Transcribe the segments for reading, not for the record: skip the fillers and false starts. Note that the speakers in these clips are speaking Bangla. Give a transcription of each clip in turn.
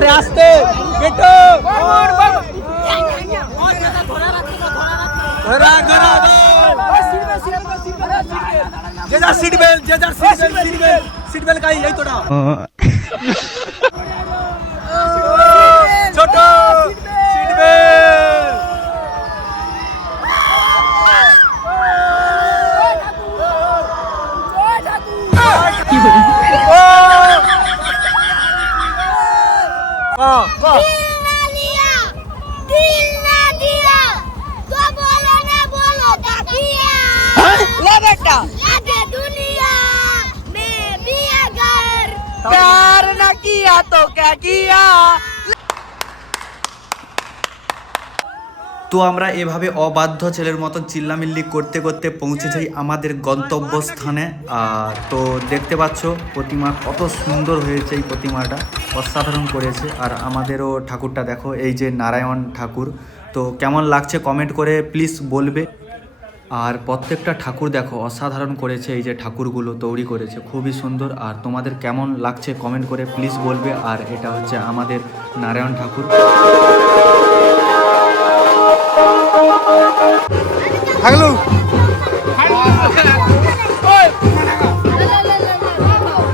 আরে আস্তে বেটো सीट बेल्ट का ही यही थोड़ा छोटो सीट बेल्ट प्यार न किया तो क्या किया। তো আমরা এভাবে অবাধ্য ছেলের মতন চিল্লামিল্লি করতে করতে পৌঁছে যাই আমাদের গন্তব্যস্থানে। আর তো দেখতে পাচ্ছ প্রতিমা কত সুন্দর হয়েছে, এই প্রতিমাটা অসাধারণ করেছে। আর আমাদেরও ঠাকুরটা দেখো, এই যে নারায়ণ ঠাকুর। তো কেমন লাগছে কমেন্ট করে প্লিজ বলবে। আর প্রত্যেকটা ঠাকুর দেখো অসাধারণ করেছে, এই যে ঠাকুরগুলো তৈরি করেছে খুবই সুন্দর। আর তোমাদের কেমন লাগছে কমেন্ট করে প্লিজ বলবে। আর এটা হচ্ছে আমাদের নারায়ণ ঠাকুর। হাগলু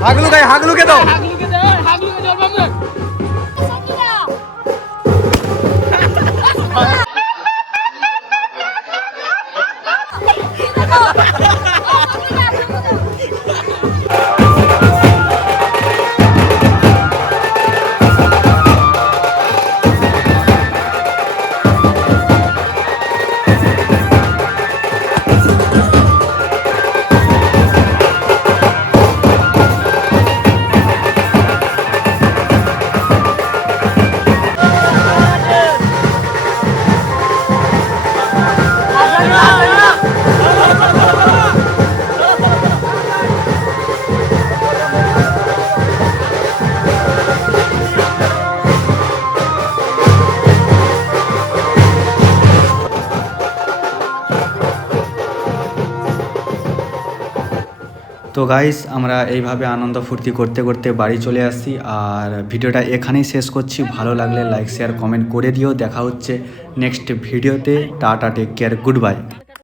হাগলু গাই হাগলুকে দাও তো গাইস আমরা এইভাবে আনন্দ ফুর্তি করতে করতে বাড়ি চলে আসছি। আর ভিডিওটা এখানেই শেষ করছি। ভালো লাগলে লাইক শেয়ার কমেন্ট করে দিও। দেখা হচ্ছে নেক্সট ভিডিওতে। Tata, take care, good bye.